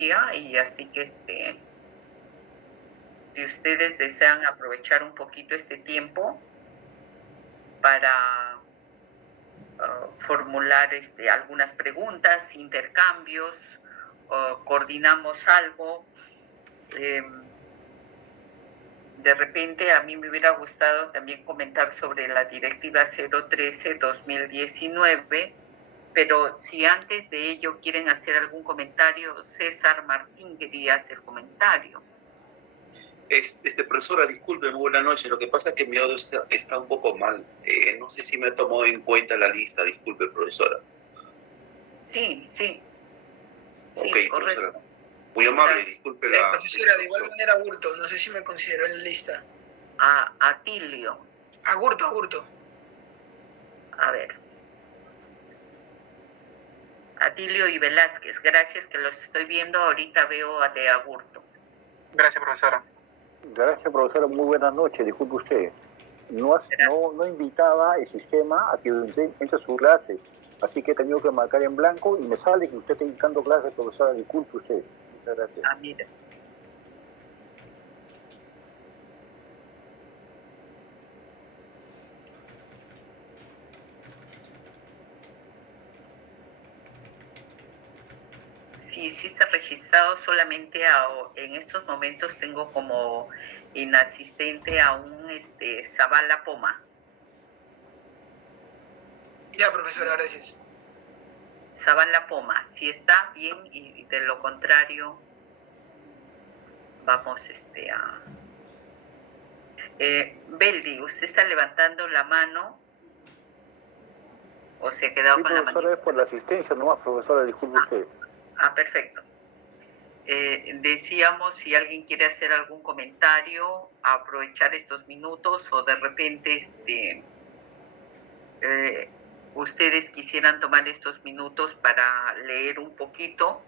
y así que si ustedes desean aprovechar un poquito este tiempo para formular algunas preguntas, intercambios, coordinamos algo. De repente a mí me hubiera gustado también comentar sobre la Directiva 013-2019, pero si antes de ello quieren hacer algún comentario, César Martín quería hacer comentario. Profesora, disculpe, muy buena noche. Lo que pasa es que mi audio está un poco mal. No sé si me tomó en cuenta la lista. Disculpe, profesora. Sí. Ok, Sí, profesora. correcto. Muy amable, disculpe la... Profesora, de igual manera Agurto, no sé si me consideró en la lista. Atilio. Agurto. A ver. Atilio y Velázquez, gracias que los estoy viendo. Ahorita veo a de Agurto. Gracias, profesora. Gracias, profesora. Muy buenas noches. Disculpe usted. No invitaba el sistema a que entre a su clase. Así que he tenido que marcar en blanco y me sale que usted está indicando clase, profesora. Disculpe usted. Muchas gracias. Mira. Sí está registrado, solamente en estos momentos tengo como inasistente a un Zavala Poma. Ya, profesora, gracias. Zavala Poma, si está bien, y de lo contrario vamos a... Beldi, ¿usted está levantando la mano o se ha quedado con la mano? Profesora, es por la asistencia nomás, profesora, disculpe usted. Perfecto. Decíamos, si alguien quiere hacer algún comentario, aprovechar estos minutos, o de repente ustedes quisieran tomar estos minutos para leer un poquito,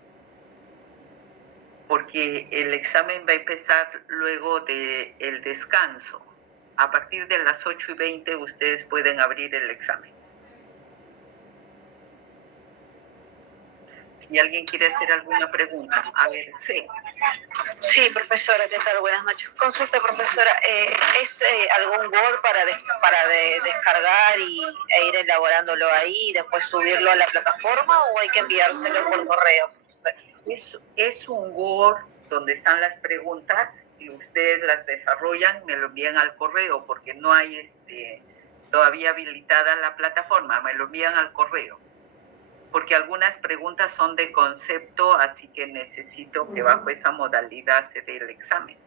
porque el examen va a empezar luego del descanso. A partir de las 8:20 ustedes pueden abrir el examen. Si alguien quiere hacer alguna pregunta. A ver, sí. Sí, profesora, ¿qué tal? Buenas noches. Consulta, profesora, ¿es algún Word para descargar e ir elaborándolo ahí y después subirlo a la plataforma, o hay que enviárselo por correo, profesora? Es un Word donde están las preguntas y ustedes las desarrollan, me lo envían al correo, porque no hay todavía habilitada la plataforma, me lo envían al correo. Porque algunas preguntas son de concepto, así que necesito que bajo esa modalidad se dé el examen.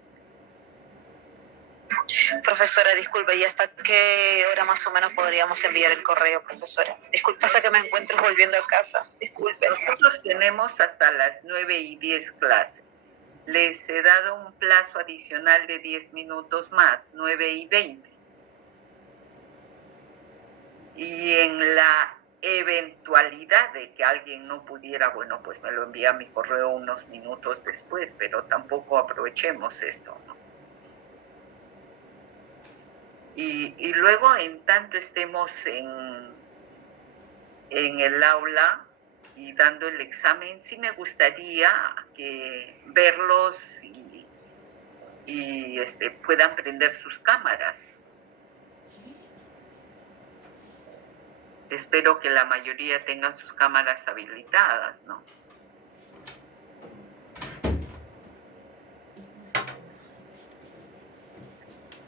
Profesora, disculpe, ¿y hasta qué hora más o menos podríamos enviar el correo, profesora? Disculpe, pasa que me encuentro volviendo a casa. Disculpe. Nosotros tenemos hasta las 9:10 clase. Les he dado un plazo adicional de 10 minutos más, 9:20. Y en la eventualidad de que alguien no pudiera, bueno, pues me lo envía a mi correo unos minutos después, pero tampoco aprovechemos esto, ¿no? Y luego, en tanto estemos en el aula y dando el examen, sí me gustaría verlos y puedan prender sus cámaras. Espero que la mayoría tengan sus cámaras habilitadas, ¿no?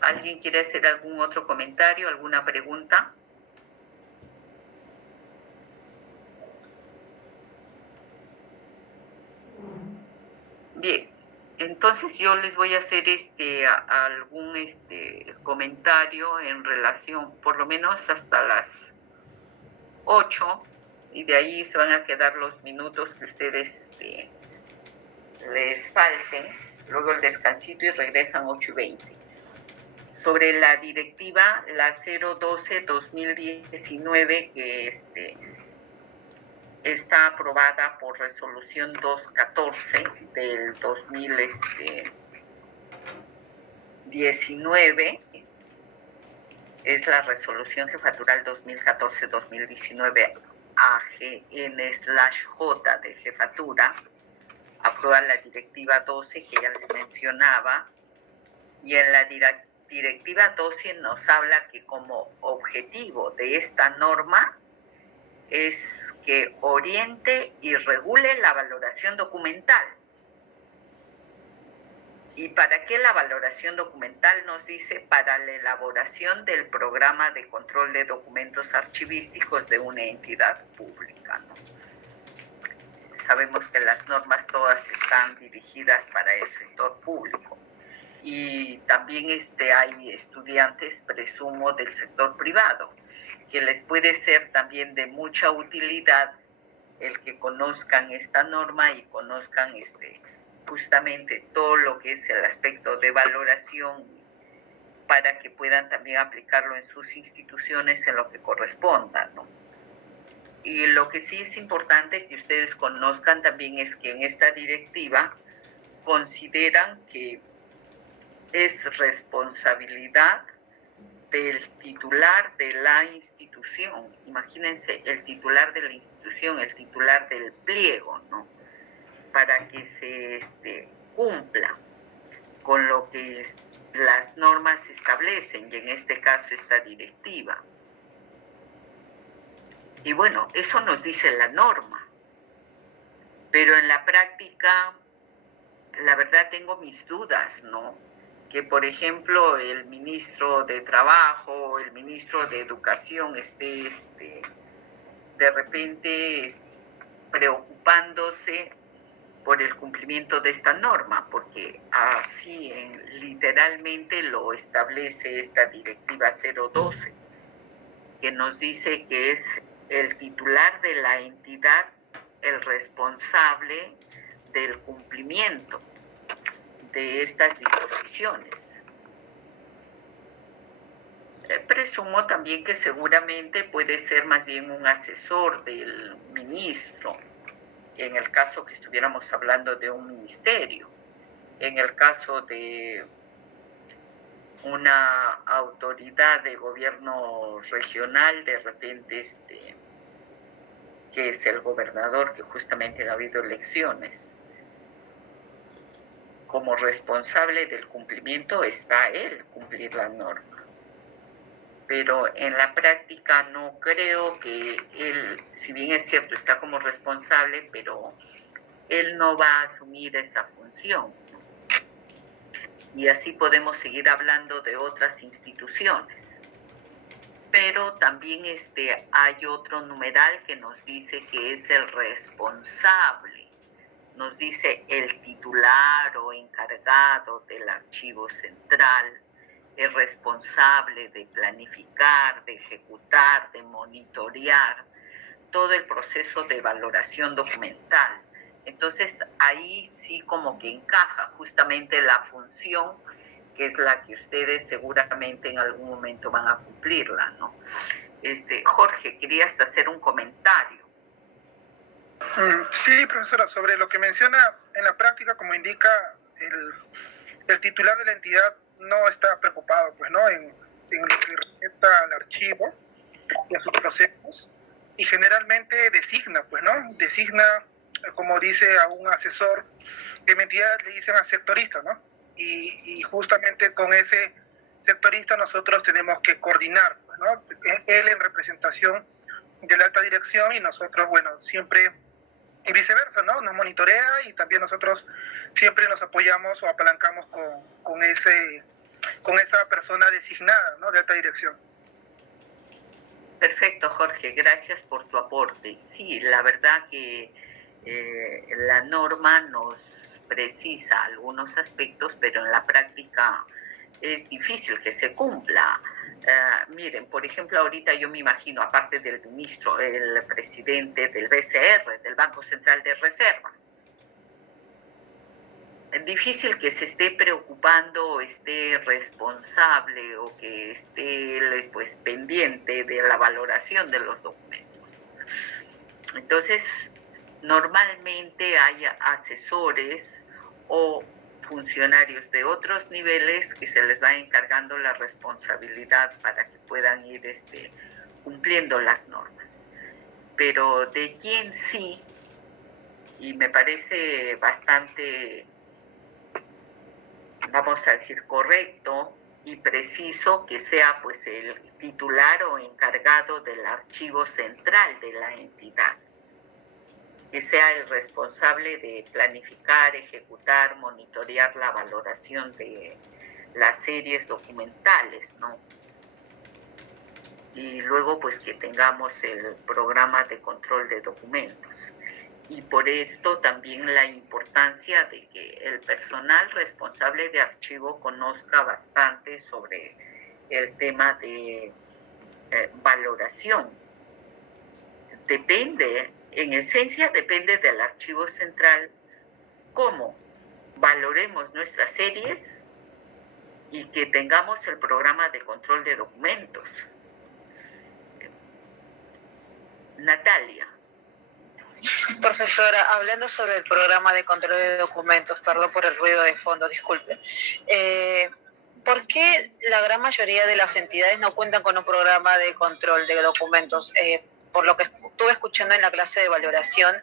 ¿Alguien quiere hacer algún otro comentario, alguna pregunta? Bien, entonces yo les voy a hacer algún comentario en relación, por lo menos hasta las 8, y de ahí se van a quedar los minutos que ustedes les falten, luego el descansito y regresan 8:20. Sobre la directiva, la 012-2019, que está aprobada por resolución 214 del 2019, es la resolución jefatural 2014-2019 AGN/J de jefatura, aprueba la Directiva 12 que ya les mencionaba, y en la Directiva 12 nos habla que como objetivo de esta norma es que oriente y regule la valoración documental. ¿Y para qué la valoración documental? Nos dice para la elaboración del programa de control de documentos archivísticos de una entidad pública, ¿no? Sabemos que las normas todas están dirigidas para el sector público. Y también hay estudiantes, presumo, del sector privado, que les puede ser también de mucha utilidad el que conozcan esta norma y conozcan justamente todo lo que es el aspecto de valoración para que puedan también aplicarlo en sus instituciones en lo que corresponda, ¿no? Y lo que sí es importante que ustedes conozcan también es que en esta directiva consideran que es responsabilidad del titular de la institución. Imagínense, el titular de la institución, el titular del pliego, ¿no? Para que se cumpla con lo que las normas establecen, y en este caso esta directiva. Y bueno, eso nos dice la norma. Pero en la práctica, la verdad tengo mis dudas, ¿no? Que, por ejemplo, el ministro de Trabajo, el ministro de Educación esté de repente preocupándose por el cumplimiento de esta norma, porque así literalmente lo establece esta Directiva 012, que nos dice que es el titular de la entidad el responsable del cumplimiento de estas disposiciones. Presumo también que seguramente puede ser más bien un asesor del ministro, en el caso que estuviéramos hablando de un ministerio. En el caso de una autoridad de gobierno regional, de repente que es el gobernador, que justamente ha habido elecciones, como responsable del cumplimiento está él, cumplir la norma. Pero en la práctica no creo que él, si bien es cierto, está como responsable, pero él no va a asumir esa función. Y así podemos seguir hablando de otras instituciones. Pero también hay otro numeral que nos dice que es el responsable. Nos dice el titular o encargado del archivo central, es responsable de planificar, de ejecutar, de monitorear todo el proceso de valoración documental. Entonces ahí sí como que encaja justamente la función que es la que ustedes seguramente en algún momento van a cumplirla, ¿no? Jorge, querías hacer un comentario. Sí, profesora, sobre lo que menciona en la práctica, como indica el titular de la entidad no está preocupado, pues, ¿no? En lo que respecta al archivo y a sus procesos, y generalmente designa, pues, ¿no? Designa, como dice, a un asesor, que en entidad le dicen a sectorista, ¿no? Y justamente con ese sectorista nosotros tenemos que coordinar, pues, ¿no? Él en representación de la alta dirección y nosotros, bueno, siempre, y viceversa, ¿no? Nos monitorea y también nosotros siempre nos apoyamos o apalancamos con esa persona designada, ¿no? De alta dirección. Perfecto, Jorge, gracias por tu aporte. Sí, la verdad que la norma nos precisa algunos aspectos, pero en la práctica es difícil que se cumpla. Miren, por ejemplo, ahorita yo me imagino, aparte del ministro, el presidente del BCR, del Banco Central de Reserva. Es difícil que se esté preocupando o esté responsable o que esté pues pendiente de la valoración de los documentos. Entonces, normalmente hay asesores o funcionarios de otros niveles que se les va encargando la responsabilidad para que puedan ir cumpliendo las normas. Pero de quien sí y me parece bastante, vamos a decir, correcto y preciso que sea pues el titular o encargado del archivo central de la entidad, que sea el responsable de planificar, ejecutar, monitorear la valoración de las series documentales, ¿no? Y luego pues que tengamos el programa de control de documentos. Y por esto también la importancia de que el personal responsable de archivo conozca bastante sobre el tema de valoración. Depende, en esencia depende del archivo central cómo valoremos nuestras series y que tengamos el programa de control de documentos. Natalia. Profesora, hablando sobre el programa de control de documentos, perdón por el ruido de fondo, disculpe. ¿Por qué la gran mayoría de las entidades no cuentan con un programa de control de documentos? Por lo que estuve escuchando en la clase de valoración,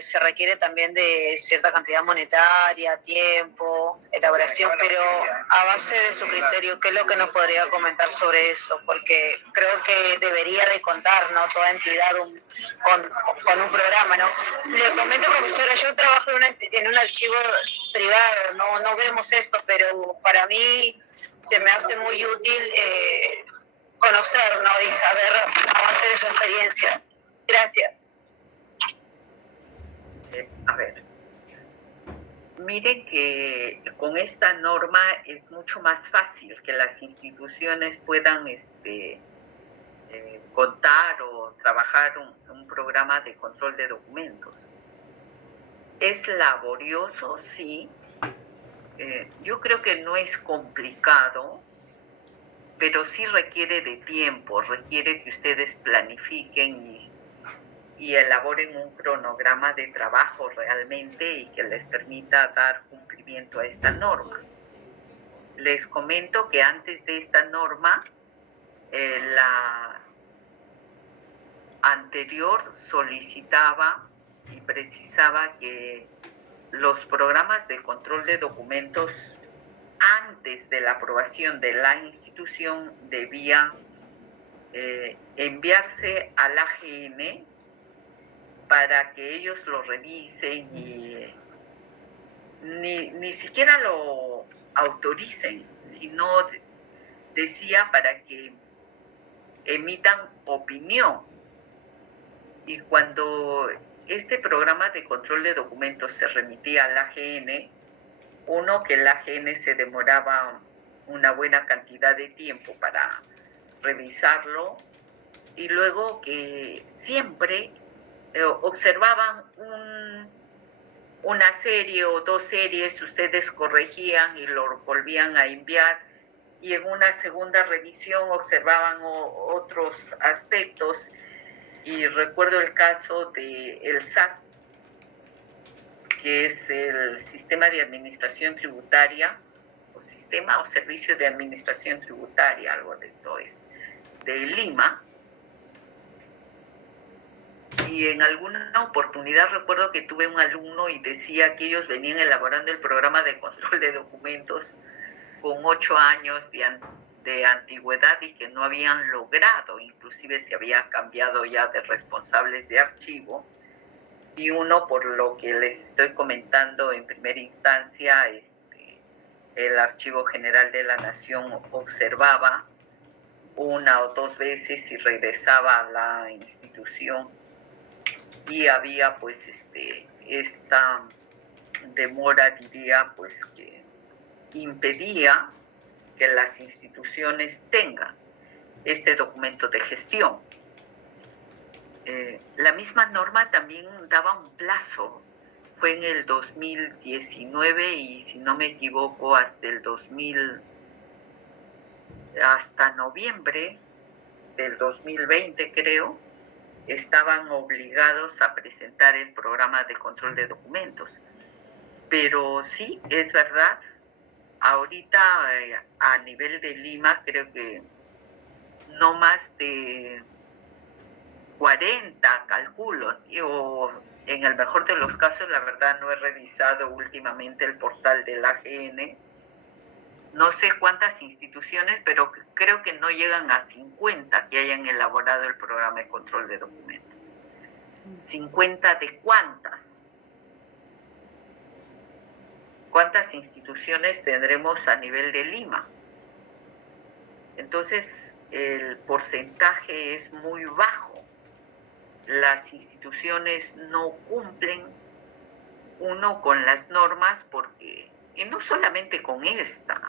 se requiere también de cierta cantidad monetaria, tiempo, elaboración, pero a base de su criterio, ¿qué es lo que nos podría comentar sobre eso? Porque creo que debería de contar, ¿no?, toda entidad con un programa, ¿no? Le comento, profesora, yo trabajo en un archivo privado, no vemos esto, pero para mí se me hace muy útil conocer, ¿no?, y saber a base de su experiencia. Gracias. A ver, miren que con esta norma es mucho más fácil que las instituciones puedan contar o trabajar un programa de control de documentos. Es laborioso, sí. Yo creo que no es complicado, pero sí requiere de tiempo, requiere que ustedes planifiquen y elaboren un cronograma de trabajo realmente y que les permita dar cumplimiento a esta norma. Les comento que antes de esta norma, la anterior solicitaba y precisaba que los programas de control de documentos antes de la aprobación de la institución debían enviarse al AGN para que ellos lo revisen y ni siquiera lo autoricen, sino decía para que emitan opinión. Y cuando este programa de control de documentos se remitía al AGN, uno, que el AGN se demoraba una buena cantidad de tiempo para revisarlo, y luego que siempre observaban una serie o dos series, ustedes corregían y lo volvían a enviar, y en una segunda revisión observaban otros aspectos. Y recuerdo el caso de el SAT, que es el Sistema de Administración Tributaria, o Sistema o Servicio de Administración Tributaria, algo de esto es, de Lima. Y en alguna oportunidad recuerdo que tuve un alumno y decía que ellos venían elaborando el programa de control de documentos con 8 años de antigüedad y que no habían logrado, inclusive se había cambiado ya de responsables de archivo. Y uno, por lo que les estoy comentando en primera instancia, el Archivo General de la Nación observaba una o dos veces y regresaba a la institución, y había pues esta demora, diría, pues que impedía que las instituciones tengan este documento de gestión. La misma norma también daba un plazo, fue en el 2019 y si no me equivoco hasta noviembre del 2020 creo, estaban obligados a presentar el programa de control de documentos. Pero sí, es verdad, ahorita a nivel de Lima creo que no más de 40, calculo, o En el mejor de los casos, la verdad no he revisado últimamente el portal del AGN. No sé cuántas instituciones, pero creo que no llegan a 50 que hayan elaborado el programa de control de documentos. ¿50 de cuántas? ¿Cuántas instituciones tendremos a nivel de Lima? Entonces, el porcentaje es muy bajo. Las instituciones no cumplen, uno, con las normas, porque, y no solamente con esta.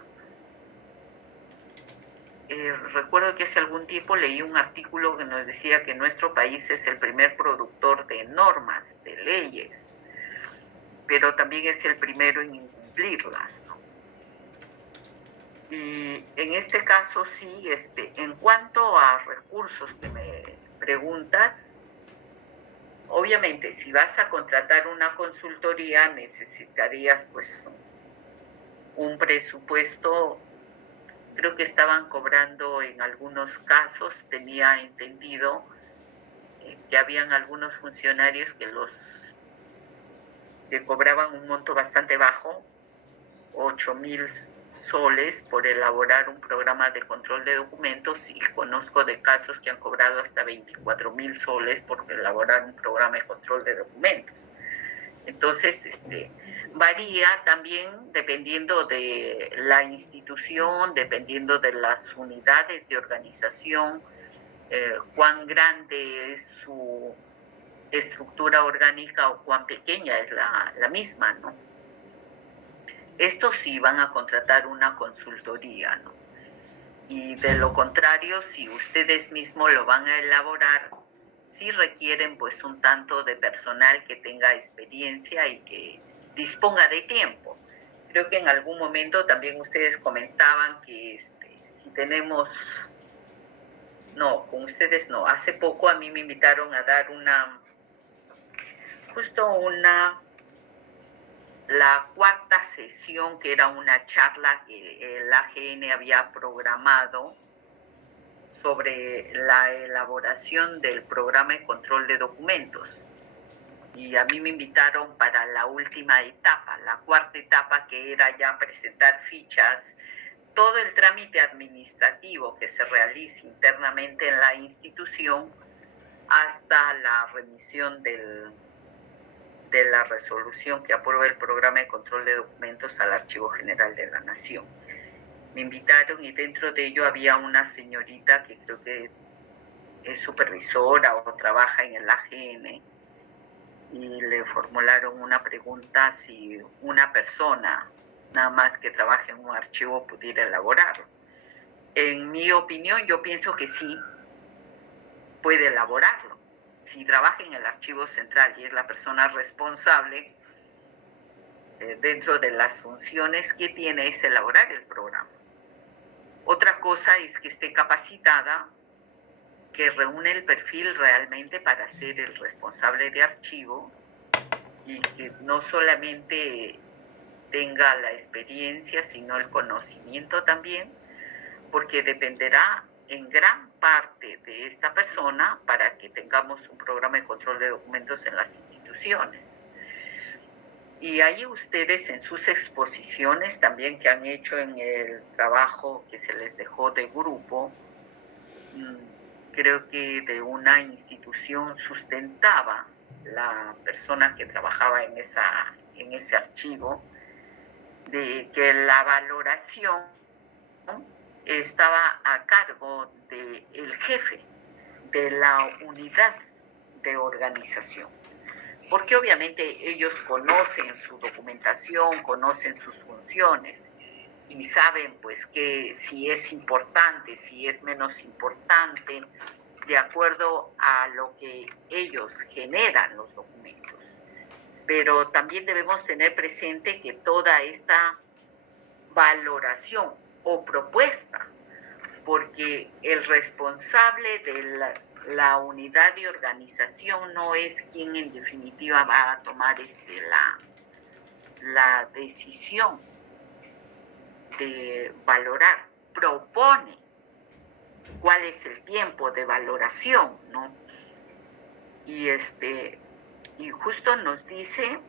Recuerdo que hace algún tiempo leí un artículo que nos decía que nuestro país es el primer productor de normas, de leyes, pero también es el primero en incumplirlas, ¿no? Y en este caso sí, en cuanto a recursos que me preguntas, obviamente si vas a contratar una consultoría necesitarías pues un presupuesto. Creo que estaban cobrando en algunos casos, tenía entendido que habían algunos funcionarios que cobraban un monto bastante bajo, 8.000 soles por elaborar un programa de control de documentos, y conozco de casos que han cobrado hasta 24.000 soles por elaborar un programa de control de documentos. Entonces, varía también dependiendo de la institución, dependiendo de las unidades de organización, cuán grande es su estructura orgánica o cuán pequeña es la misma, ¿no? Estos sí van a contratar una consultoría, ¿no? Y de lo contrario, si ustedes mismos lo van a elaborar, sí requieren pues un tanto de personal que tenga experiencia y que disponga de tiempo. Creo que en algún momento también ustedes comentaban que si tenemos... No, con ustedes no. Hace poco a mí me invitaron a dar la cuarta sesión, que era una charla que el AGN había programado sobre la elaboración del programa de control de documentos. Y a mí me invitaron para la última etapa, la cuarta etapa, que era ya presentar fichas, todo el trámite administrativo que se realiza internamente en la institución hasta la remisión de la resolución que aprueba el programa de control de documentos al Archivo General de la Nación. Me invitaron y dentro de ello había una señorita que creo que es supervisora o trabaja en el AGN, y le formularon una pregunta si una persona nada más que trabaje en un archivo pudiera elaborarlo. En mi opinión, yo pienso que sí puede elaborarlo. Si trabaja en el archivo central y es la persona responsable, dentro de las funciones que tiene es elaborar el programa. Otra cosa es que esté capacitada, que reúne el perfil realmente para ser el responsable de archivo, y que no solamente tenga la experiencia, sino el conocimiento también, porque dependerá en gran parte de esta persona para que tengamos un programa de control de documentos en las instituciones. Y ahí ustedes en sus exposiciones también que han hecho en el trabajo que se les dejó de grupo, creo que de una institución sustentaba la persona que trabajaba en ese archivo, de que la valoración estaba a cargo del jefe de la unidad de organización, porque obviamente ellos conocen su documentación, conocen sus funciones y saben pues que si es importante, si es menos importante, de acuerdo a lo que ellos generan los documentos. Pero también debemos tener presente que toda esta valoración o propuesta, porque el responsable de la unidad de organización no es quien en definitiva va a tomar la decisión de valorar, propone cuál es el tiempo de valoración, ¿no? Y Y justo nos dice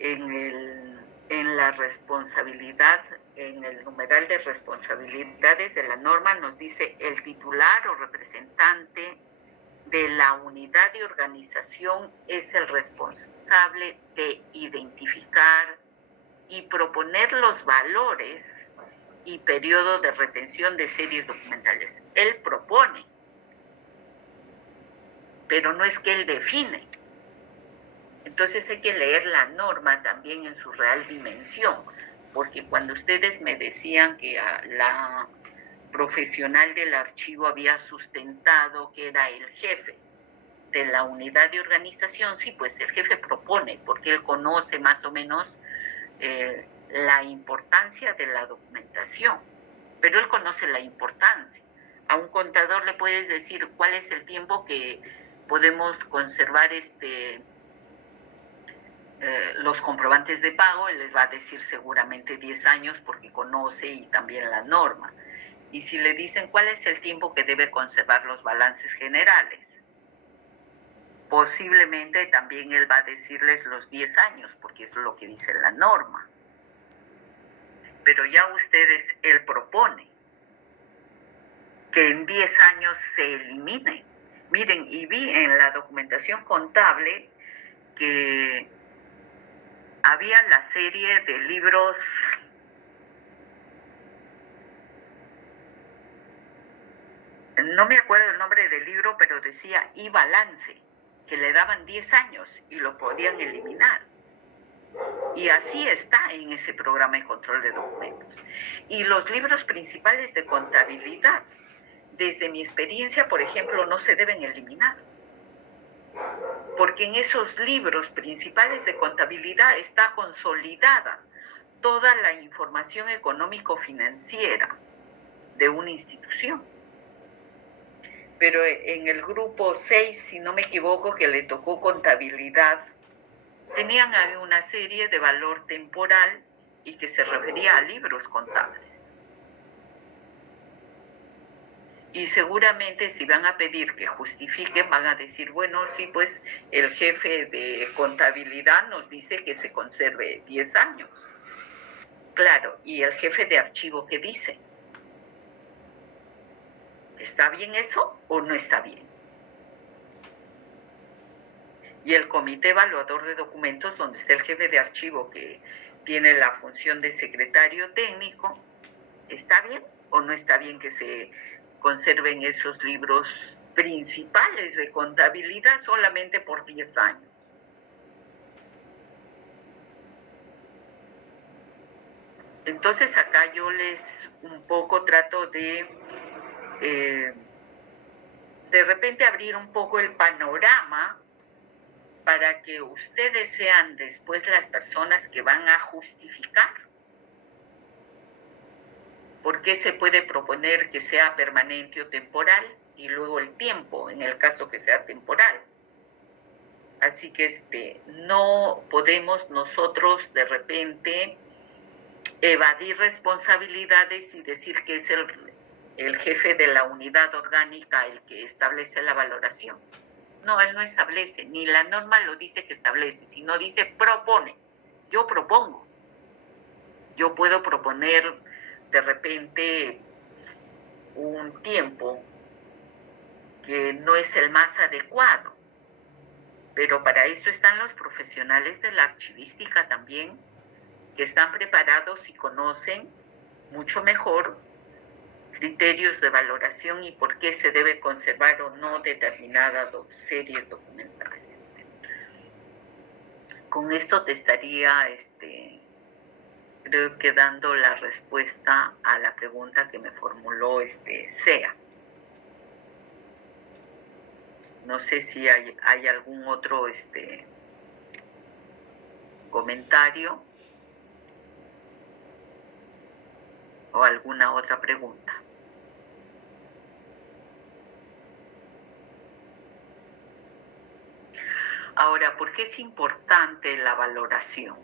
en la responsabilidad, en el numeral de responsabilidades de la norma, nos dice el titular o representante de la unidad de organización es el responsable de identificar y proponer los valores y periodo de retención de series documentales. Él propone, pero no es que él define. Entonces hay que leer la norma también en su real dimensión, porque cuando ustedes me decían que la profesional del archivo había sustentado que era el jefe de la unidad de organización, sí, pues el jefe propone, porque él conoce más o menos la importancia de la documentación, pero él conoce la importancia. A un contador le puedes decir cuál es el tiempo que podemos conservar los comprobantes de pago, él les va a decir seguramente 10 años porque conoce y también la norma. Y si le dicen cuál es el tiempo que debe conservar los balances generales, posiblemente también él va a decirles los 10 años, porque es lo que dice la norma. Pero ya ustedes, él propone que en 10 años se elimine. Miren, y vi en la documentación contable que había la serie de libros no me acuerdo el nombre del libro, pero decía y balance, que le daban 10 años y lo podían eliminar. Y así está en ese programa de control de documentos. Y los libros principales de contabilidad, desde mi experiencia, por ejemplo, no se deben eliminar. Porque en esos libros principales de contabilidad está consolidada toda la información económico-financiera de una institución. Pero en el grupo 6, si no me equivoco, que le tocó contabilidad, tenían ahí una serie de valor temporal y que se refería a libros contables. Y seguramente si van a pedir que justifiquen, van a decir, bueno, sí, pues el jefe de contabilidad nos dice que se conserve 10 años. Claro, ¿y el jefe de archivo qué dice? ¿Está bien eso o no está bien? Y el comité evaluador de documentos, donde está el jefe de archivo que tiene la función de secretario técnico, ¿está bien o no está bien que se conserven esos libros principales de contabilidad solamente por 10 años? Entonces acá yo les un poco trato de repente abrir un poco el panorama para que ustedes sean después las personas que van a justificar por qué se puede proponer que sea permanente o temporal y luego el tiempo, en el caso que sea temporal. Así que no podemos nosotros de repente evadir responsabilidades y decir que es el jefe de la unidad orgánica el que establece la valoración. No, él no establece, ni la norma lo dice que establece, sino dice propone. Yo propongo. Yo puedo proponer de repente un tiempo que no es el más adecuado, pero para eso están los profesionales de la archivística también, que están preparados y conocen mucho mejor criterios de valoración y por qué se debe conservar o no determinadas series documentales. Con esto te estaría, creo que dando la respuesta a la pregunta que me formuló Sea. No sé si hay algún otro comentario o alguna otra pregunta. Ahora, ¿por qué es importante la valoración?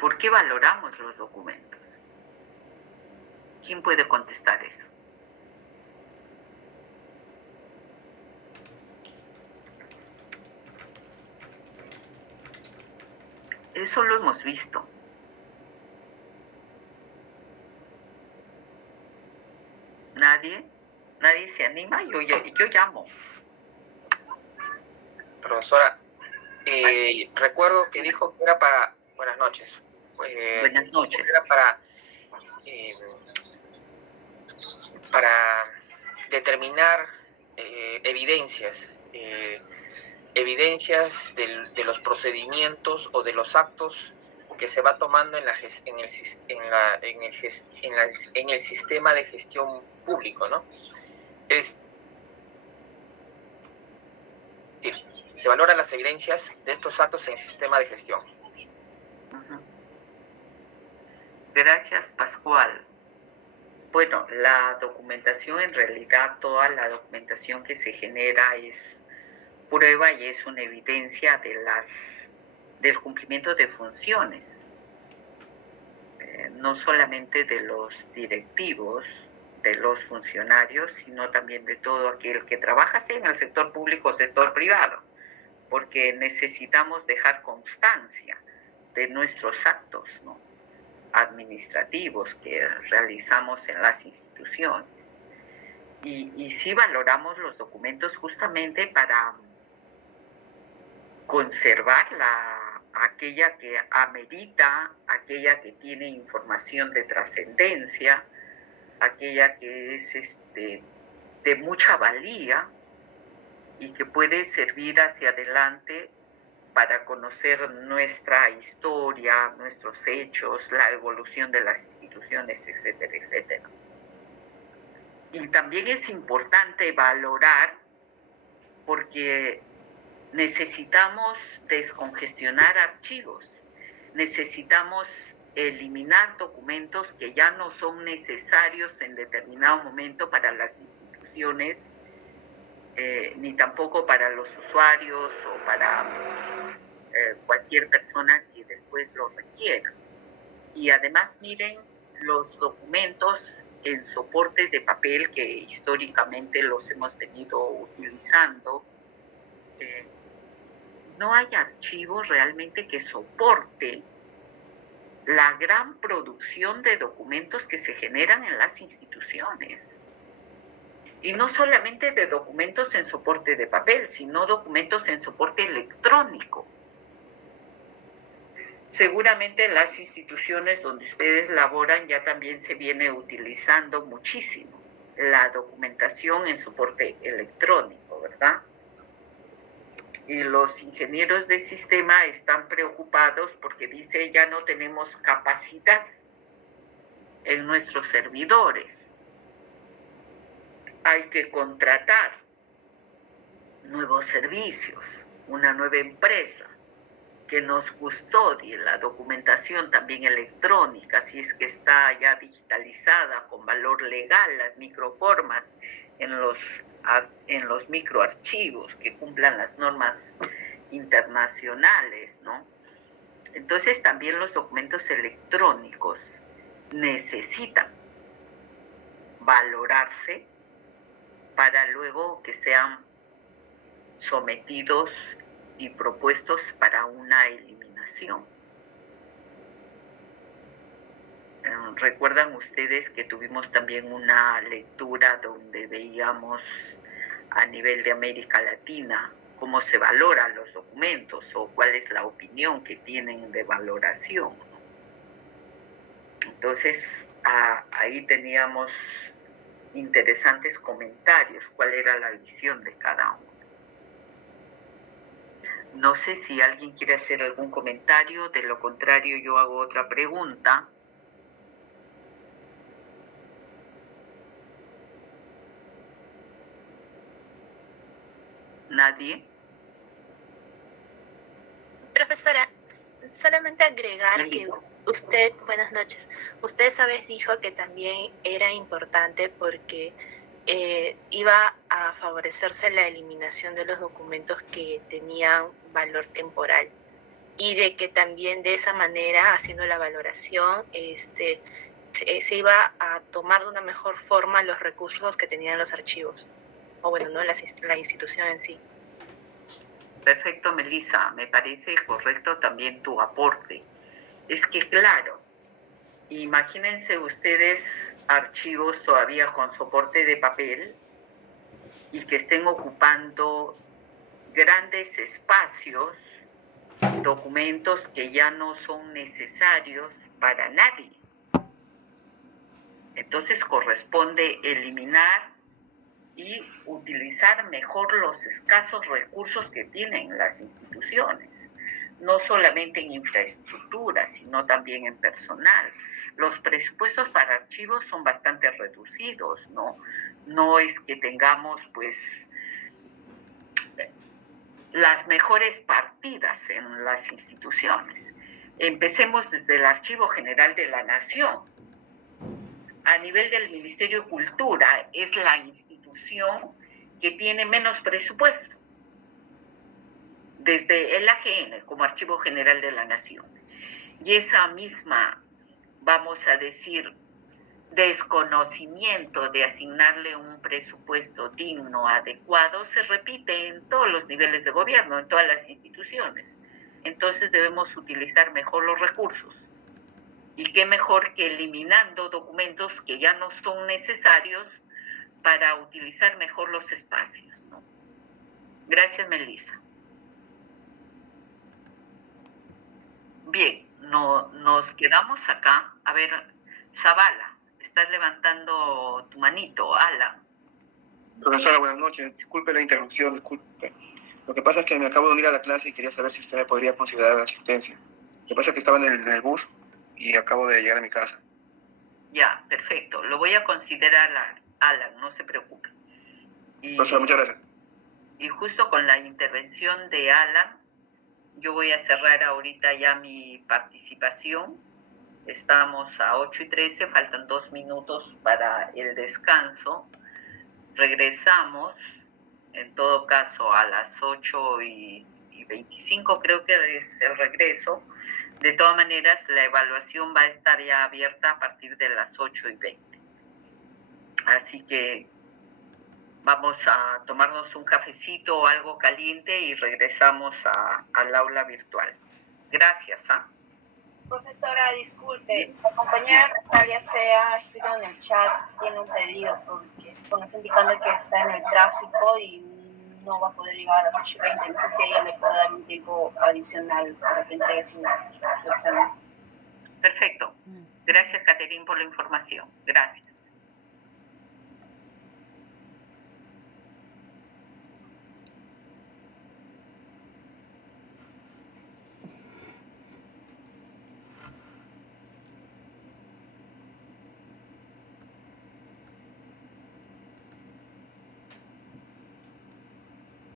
¿Por qué valoramos los documentos? ¿Quién puede contestar eso? Eso lo hemos visto. Nadie se anima, yo llamo. Profesora, recuerdo que dijo que era para... Buenas noches. Buenas noches. Era para determinar evidencias de los procedimientos o de los actos que se va tomando en el sistema de gestión público, ¿no? Es decir, se valoran las evidencias de estos actos en el sistema de gestión. Gracias, Pascual. Bueno, la documentación, en realidad, toda la documentación que se genera es prueba y es una evidencia del cumplimiento de funciones, no solamente de los directivos, de los funcionarios, sino también de todo aquel que trabaja, sea en el sector público o sector privado, porque necesitamos dejar constancia de nuestros actos, ¿no?, administrativos que realizamos en las instituciones. Y sí valoramos los documentos justamente para conservar aquella que amerita, aquella que tiene información de trascendencia, aquella que es de mucha valía y que puede servir hacia adelante para conocer nuestra historia, nuestros hechos, la evolución de las instituciones, etcétera, etcétera. Y también es importante valorar, porque necesitamos descongestionar archivos, necesitamos eliminar documentos que ya no son necesarios en determinado momento para las instituciones, ni tampoco para los usuarios o para cualquier persona que después lo requiera. Y además, miren, los documentos en soporte de papel, que históricamente los hemos venido utilizando, no hay archivo realmente que soporte la gran producción de documentos que se generan en las instituciones. Y no solamente de documentos en soporte de papel, sino documentos en soporte electrónico. Seguramente en las instituciones donde ustedes laboran ya también se viene utilizando muchísimo la documentación en soporte electrónico, ¿verdad? Y los ingenieros de sistema están preocupados porque dice ya no tenemos capacidad en nuestros servidores. Hay que contratar nuevos servicios, una nueva empresa que nos custodie la documentación también electrónica, si es que está ya digitalizada con valor legal, las microformas en los microarchivos que cumplan las normas internacionales, ¿no? Entonces también los documentos electrónicos necesitan valorarse para luego que sean sometidos y propuestos para una eliminación. Recuerdan ustedes que tuvimos también una lectura donde veíamos a nivel de América Latina cómo se valoran los documentos o cuál es la opinión que tienen de valoración. Entonces, ahí teníamos interesantes comentarios, cuál era la visión de cada uno. No sé si alguien quiere hacer algún comentario, de lo contrario yo hago otra pregunta. ¿Nadie? Profesora, solamente agregar que usted, buenas noches, usted esa vez dijo que también era importante porque iba a favorecerse la eliminación de los documentos que tenían valor temporal y de que también de esa manera, haciendo la valoración, se iba a tomar de una mejor forma los recursos que tenían los archivos, o bueno, no la institución en sí. Perfecto, Melissa, me parece correcto también tu aporte. Es que claro, imagínense ustedes archivos todavía con soporte de papel y que estén ocupando grandes espacios, documentos que ya no son necesarios para nadie. Entonces corresponde eliminar y utilizar mejor los escasos recursos que tienen las instituciones, no solamente en infraestructura, sino también en personal. Los presupuestos para archivos son bastante reducidos, ¿no? No es que tengamos, pues, las mejores partidas en las instituciones. Empecemos desde el Archivo General de la Nación. A nivel del Ministerio de Cultura, es la institución que tiene menos presupuesto, desde el AGN como Archivo General de la Nación. Y esa misma, vamos a decir, desconocimiento de asignarle un presupuesto digno, adecuado, se repite en todos los niveles de gobierno, en todas las instituciones. Entonces debemos utilizar mejor los recursos. Y qué mejor que eliminando documentos que ya no son necesarios para utilizar mejor los espacios, ¿no? Gracias, Melissa. Bien, nos quedamos acá. A ver, Zavala, estás levantando tu manito. Alan. Profesora, buenas noches. Disculpe la interrupción, disculpe. Lo que pasa es que me acabo de unir a la clase y quería saber si usted me podría considerar la asistencia. Lo que pasa es que estaba en el bus y acabo de llegar a mi casa. Ya, perfecto. Lo voy a considerar, Alan, no se preocupe. Profesora, muchas gracias. Y justo con la intervención de Alan, yo voy a cerrar ahorita ya mi participación. Estamos a 8:13, faltan 2 minutos para el descanso. Regresamos, en todo caso, a las 8:25, creo que es el regreso. De todas maneras, la evaluación va a estar ya abierta a partir de las 8:20. Así que vamos a tomarnos un cafecito o algo caliente y regresamos al aula virtual. Gracias. Profesora, disculpe, la compañera Natalia se ha escrito en el chat, tiene un pedido porque nos indicando que está en el tráfico y no va a poder llegar a las 8:20. No sé si ella le puede dar un tiempo adicional para que entregue su examen. Perfecto. Gracias, Caterín, por la información. Gracias.